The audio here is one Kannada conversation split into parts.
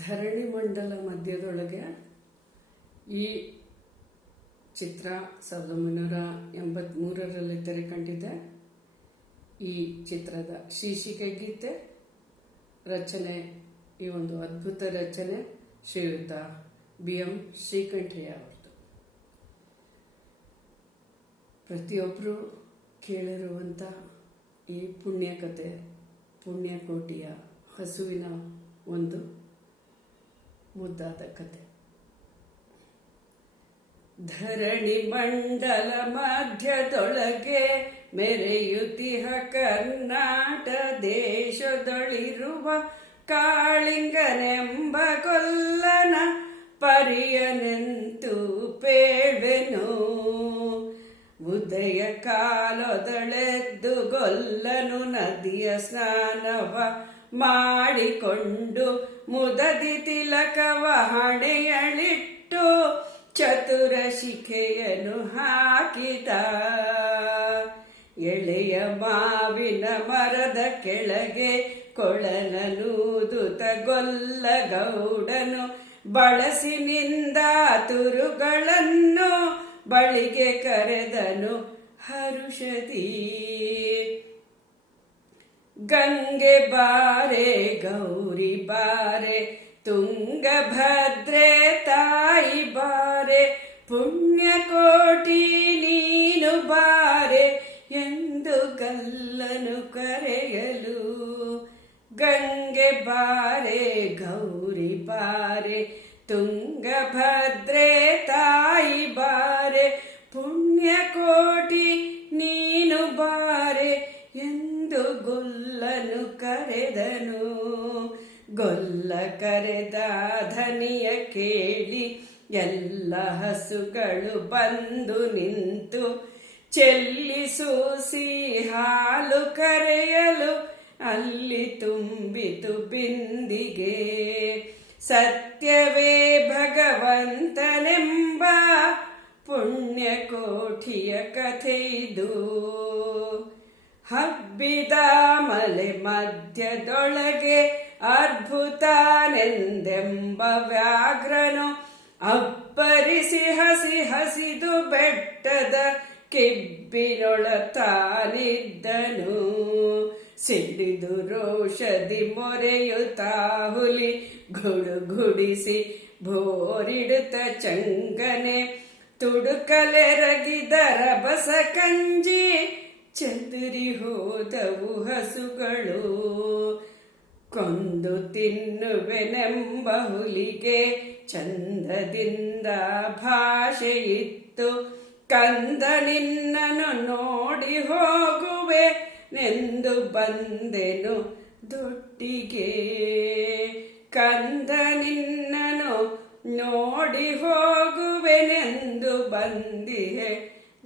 ಧರಣಿ ಮಂಡಲ ಮಧ್ಯದೊಳಗೆ ಈ ಚಿತ್ರ 1983ರಲ್ಲಿ ತೆರೆ ಕಂಡಿದೆ. ಈ ಚಿತ್ರದ ಶೀರ್ಷಿಕೆ ಗೀತೆ ರಚನೆ, ಈ ಒಂದು ಅದ್ಭುತ ರಚನೆ ಶ್ರೀಯುತ BM ಶ್ರೀಕಂಠಯ್ಯ ಅವರದು. ಪ್ರತಿಯೊಬ್ಬರು ಕೇಳಿರುವಂಥ ಈ ಪುಣ್ಯಕಥೆ, ಪುಣ್ಯಕೋಟಿಯ ಹಸುವಿನ ಒಂದು ಮುದ್ದಾದ ಕತೆ. ಧರಣಿ ಮಂಡಲ ಮಧ್ಯದೊಳಗೆ ಮೆರೆಯುತ್ತಿಹ ಕರ್ನಾಟ ದೇಶದೊಳಿರುವ ಕಾಳಿಂಗನೆಂಬ ಕೊಲ್ಲನ ಪರಿಯನೆಂತು ಪೇಳ್ವೆನು. ಉದಯ ಕಾಲದೊಳೆದ್ದು ಗೊಲ್ಲನು ನದಿಯ ಸ್ನಾನವ ಮಾಡಿಕೊಂಡು ಮುದದಿ ತಿಲಕವ ಹಣೆಯಳಿಟ್ಟು ಚತುರ ಶಿಖೆಯನ್ನು ಹಾಕಿದ. ಎಳೆಯ ಮಾವಿನ ಮರದ ಕೆಳಗೆ ಕೊಳನನೂದುತ ಗೊಲ್ಲ ಗೌಡನು ಬಳಸಿನಿಂದ ತುರುಗಳನ್ನು ಬಳಿಗೆ ಕರೆದನು ಹರುಷದಿ. ಗಂಗೆ ಬಾರೆ ಗೌರಿ ಬಾರೆ ತುಂಗಭದ್ರೆ ತಾಯಿ ಬಾರೆ ಪುಣ್ಯಕೋಟಿ ನೀನು ಬಾರೆ ಎಂದು ಗಲ್ಲನು ಕರೆಯಲು. ಗಂಗೆ ಬಾರೆ ಗೌರಿ ಬಾರೆ ತುಂಗಭದ್ರೆ ತಾಯಿ ಬಾರೆ ಪುಣ್ಯಕೋಟಿ ನೀನು ಬಾರೆ ಎಂದು ಗೊಲ್ಲನು ಕರೆದನು. ಗೊಲ್ಲ ಕರೆದ ಧನಿಯ ಕೇಳಿ ಎಲ್ಲ ಹಸುಗಳು ಬಂದು ನಿಂತು ಚೆಲ್ಲಿಸೂಸಿ ಹಾಲು ಕರೆಯಲು ಅಲ್ಲಿ ತುಂಬಿತು ಬಿಂದಿಗೆ. ಸತ್ಯವೇ ಭಗವಂತನೆಂಬ ಪುಣ್ಯಕೋಟಿಯ ಕಥೆಯಿದು. ಹಬ್ಬಿದ ಮಲೆ ಮಧ್ಯದೊಳಗೆ ಅದ್ಭುತನೆಂದೆಂಬ ವ್ಯಾಘ್ರನು ಅಪ್ಪರಿಸಿ ಹಸಿ ಹಸಿದು ಬೆಟ್ಟದ ಕಿಬ್ಬಿನೊಳ ತಾನಿದ್ದನು. ಸಿಡಿದು ರೋಷದಿ ಮೊರೆಯುತ್ತಾ ಹುಲಿ ಗುಡುಗುಡಿಸಿ ಭೋರಿಡುತ್ತ ಚಂಗನೆ ತುಡುಕಲೆರಗಿದ ರಭಸ ಕಂಜಿ ಚದುರಿ ಹೋದವು ಹಸುಗಳು. ಕೊಂದು ತಿನ್ನುವೆನೆಂಬ ಹುಲಿಗೆ ಚಂದದಿಂದ ಭಾಷೆಯಿತ್ತು. ಕಂದ ನಿನ್ನನು ನೋಡಿ ಹೋಗುವೆ ನೆಂದು ಬಂದೆನು ದೊಡ್ಡಿಗೆ. ಕಂದ ನಿನ್ನನು ನೋಡಿ ಹೋಗುವೆನೆಂದು ಬಂದಿಹೆ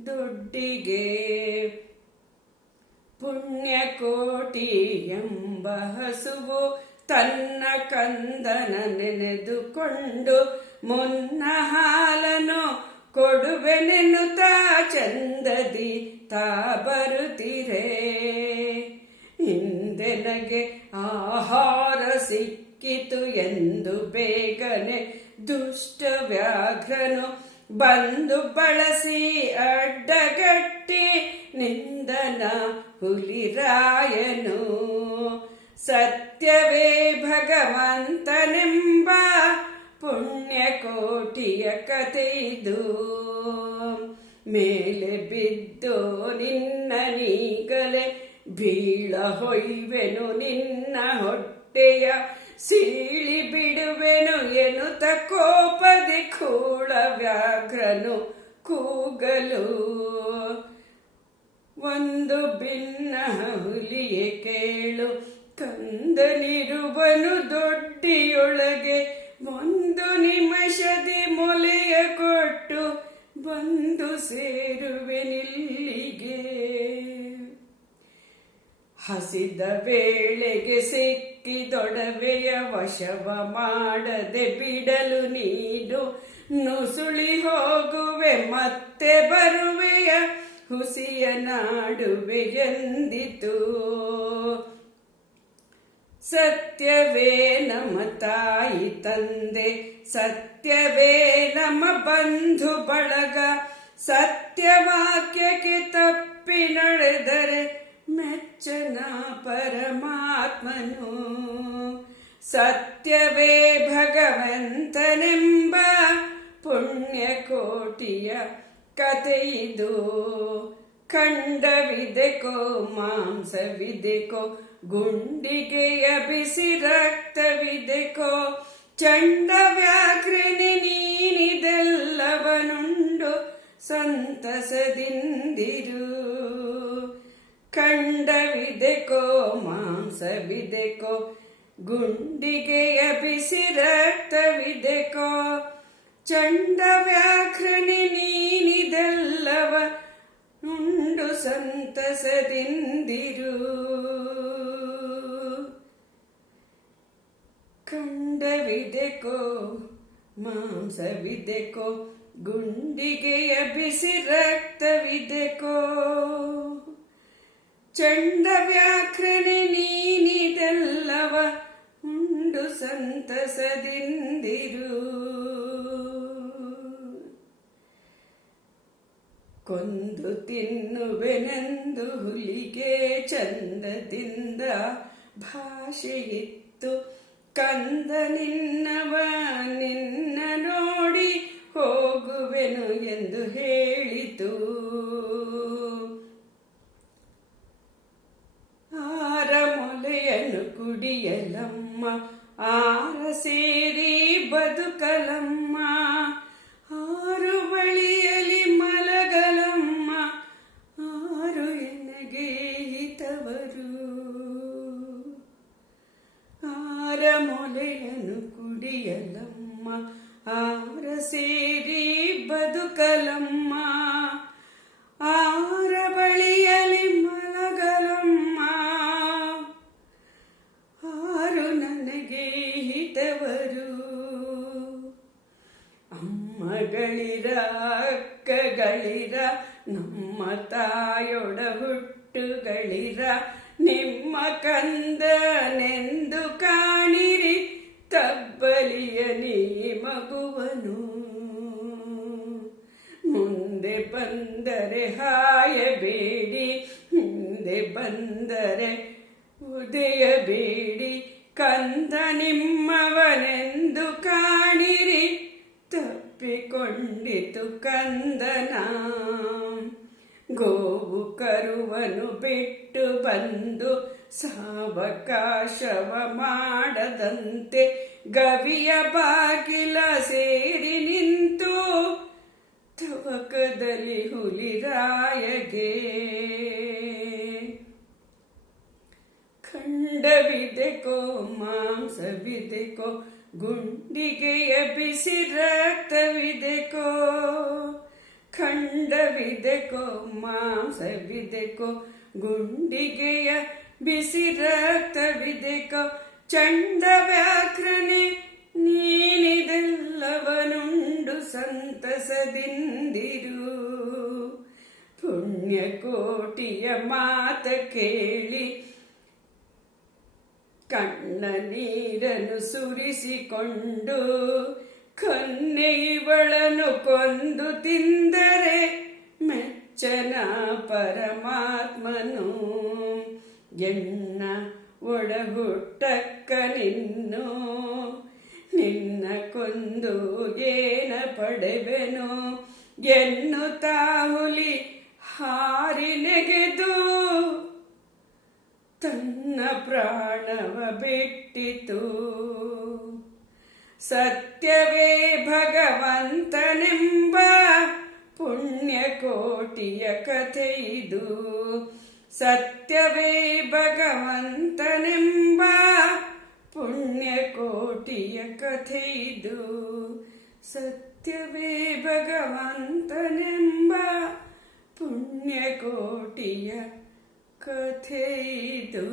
ದೊಡ್ಡಿಗೆ. ಪುಣ್ಯಕೋಟಿ ಎಂಬ ಹಸುವು ತನ್ನ ಕಂದನ ನೆನೆದುಕೊಂಡು ಮುನ್ನ ಹಾಲನು ಕೊಡುವೆನೆನ್ನುತ್ತ ಚಂದದಿ ತಾ ಬರುತ್ತಿರೆ. ಹಿಂದೆನಗೆ ಆಹಾರ ಸಿಕ್ಕಿತು ಎಂದು ಬೇಗನೆ ದುಷ್ಟ ವ್ಯಾಘ್ರನು ಬಂದು ಬಳಸಿ ಅಡ್ಡಗಟ್ಟಿ ನಿಂದನ ಹುಲಿರಾಯನು. ಸತ್ಯವೇ ಭಗವಂತನೆಂಬ ಪುಣ್ಯಕೋಟಿಯ ಕಥೆಯಿದು. ಮೇಲೆ ಬಿದ್ದು ನಿನ್ನ ನೀಗಲೆ ಬೀಳ ಹೊಯ್ವೆನು ನಿನ್ನ ಹೊಟ್ಟೆಯ ಸೀಳಿ ಬಿಡುವೆನು ಎನ್ನುತ್ತ ಕೋಪದಿ ಕೂಳ ವ್ಯಾಘ್ರನು ಕೂಗಲು. ಒಂದು ಭಿನ್ನ ಹುಲಿಯೇ ಕೇಳು ಕಂದನಿರುವನು ದೊಡ್ಡಿಯೊಳಗೆ. ಒಂದು ನಿಮಿಷದಿ ಮೊಲೆಯ ಕೊಟ್ಟು ಬಂದು ಸೇರುವೆನಿಲ್ಲಿಗೆ. ಹಸಿದ ವೇಳೆಗೆ ಸಿಕ್ಕಿದೊಡವೆಯ ವಶವ ಮಾಡದೆ ಬಿಡಲು ನೀನು ನುಸುಳಿ ಹೋಗುವೆ ಮತ್ತೆ ಬರುವೆಯ ಹುಸಿಯ ನಾಡುವೆ ಎಂದಿತು. ಸತ್ಯವೇ ನಮ್ಮ ತಾಯಿ ತಂದೆ, ಸತ್ಯವೇ ನಮ್ಮ ಬಂಧು ಬಳಗ, ಸತ್ಯವಾಕ್ಯಕ್ಕೆ ತಪ್ಪಿ ನಡೆದರೆ ಮೆಚ್ಚನ ಪರಮಾತ್ಮನು. ಸತ್ಯವೇ ಭಗವಂತನೆಂಬ ಪುಣ್ಯಕೋಟಿಯ ಕಥೆಯಿದು. ಖಂಡವಿದೆಕೋ ಮಾಂಸವಿದೆಕೋ, ಗುಂಡಿಗೆಯ ಬಿಸಿ ರಕ್ತವಿದೆಕೋ, ಚಂಡ ವ್ಯಾಘ್ರನಿ ನೀನಿದೆಲ್ಲವನುಂಡು ಸಂತಸದಿಂದಿರು. ಖಂಡವಿದೆಕೋ ಮಾಂಸವಿದೆಕೋ, ಗುಂಡಿಗೆಯ ಬಿಸಿ ರಕ್ತವಿದೆಕೋ, ಚಂಡ ವ್ಯಾಘ್ರನಿ ನೀನಿದೆಲ್ಲವ ಉಂಡು ಸಂತಸದಿಂದಿರು. ಖಂಡವಿದೆಕೋ ಮಾಂಸವಿದೆಕೋ, ಗುಂಡಿಗೆಯ ಬಿಸಿ ರಕ್ತವಿದೆಕೋ, ಚಂಡ ವ್ಯಾಘ್ರನಿ ನೀನಿದೆಲ್ಲವ ಉಂಡು ಸಂತಸದಿಂದಿರು. ಕೊಂದು ತಿನ್ನುವೆನೆಂದು ಹುಲಿಗೆ ಚಂದದಿಂದ ಭಾಷೆಯಿತ್ತು, ಕಂದ ನಿನ್ನವ ನಿನ್ನ ನೋಡಿ ಹೋಗುವೆನು ಎಂದು ಹೇಳಿತು. ಆರ ಮೊಲೆಯನ್ನು ಕುಡಿಯಲಮ್ಮ, ಆರ ಸೇರಿ ಬದುಕಲಮ್ಮ, ಆರು ಬಳಿಯಲಿ ಮಲಗಲಮ್ಮ, ಆರು ಎನಗೆ ಹಿತವರು. ಆರ ಮೊಲೆಯನ್ನು ಕುಡಿಯಲಮ್ಮ, ಆರ ಸೇರಿ ಬದುಕಲಮ್ಮ, ಆರ ಬಳಿಯಲಿ ಮಲಗಲಮ್ಮ, ಆರು ನನಗೆ ಹಿತವರು. ಅಮ್ಮಗಳಿರ ಅಕ್ಕಗಳಿರ, ನಮ್ಮ ತಾಯೊಡ ಹುಟ್ಟುಗಳಿರ, ನಿಮ್ಮ ಕಂದನೆಂದು ಕಾಣಿರಿ ತಬ್ಬಲಿಯ ನೀ ಮಗುವನು. ಮುಂದೆ ಬಂದರೆ ಹಾಯಬೇಡಿ, ಹಿಂದೆ ಬಂದರೆ ಉದಯಬೇಡಿ, ಕಂದ ನಿಮ್ಮವನೆಂದು ಕಾಣಿರಿ ತಪ್ಪಿಕೊಂಡಿತು ಕಂದನ. ಗೋವು ಕರುವನು ಬಿಟ್ಟು ಬಂದು ಸಾವಕಾಶವ ಮಾಡದಂತೆ, ಗವಿಯ ಬಾಗಿಲ ಸೇರಿ ನಿಂತು ತವಕದಲ್ಲಿ ಹುಲಿರಾಯಗೆ. ಖಂಡವಿದೆಕೋ ಮಾಂಸವಿದೆಕೋ, ಗುಂಡಿಗೆಯ ಬಿಸಿ ರಕ್ತವಿದೆಕೋ, ಖಂಡವಿದೆಕೋ ಮಾಂಸವಿದೆಕೋ, ಗುಂಡಿಗೆಯ ಬಿಸಿ ರಕ್ತವಿದೆಕೋ, ಚಂಡ ವ್ಯಾಘ್ರನೆ ನೀನಿದೆಲ್ಲವನುಂಡು ಸಂತಸದಿಂದಿರು. ಪುಣ್ಯಕೋಟಿಯ ಮಾತ ಕೇಳಿ ಕಣ್ಣ ನೀರನ್ನು ಸುರಿಸಿಕೊಂಡು, ಕನ್ನೆ ಇವಳನ್ನು ಕೊಂದು ತಿಂದರೆ ಮೆಚ್ಚನ ಪರಮಾತ್ಮನು. ಎನ್ನ ಒಡಹುಟ್ಟಕ್ಕ ನಿನ್ನು, ನಿನ್ನ ಕೊಂದು ಏನ ಪಡೆವೆನು ಎನ್ನುತ್ತಾ ಹುಲಿ ಹಾರಿ ನೆಗೆದು ತನ್ನ ಪ್ರಾಣವ ಬಿಟ್ಟಿತು. ಸತ್ಯವೇ ಭಗವಂತನೆಂಬ ಪುಣ್ಯಕೋಟಿಯ ಕಥೆಯಿದು. ಸತ್ಯವೇ ಭಗವಂತನೆಂಬ ಪುಣ್ಯಕೋಟಿಯ ಕಥೆಯಿದು. ಸತ್ಯವೇ ಭಗವಂತನೆಂಬ ಪುಣ್ಯಕೋಟಿಯ ಕಥೆಯಿದು.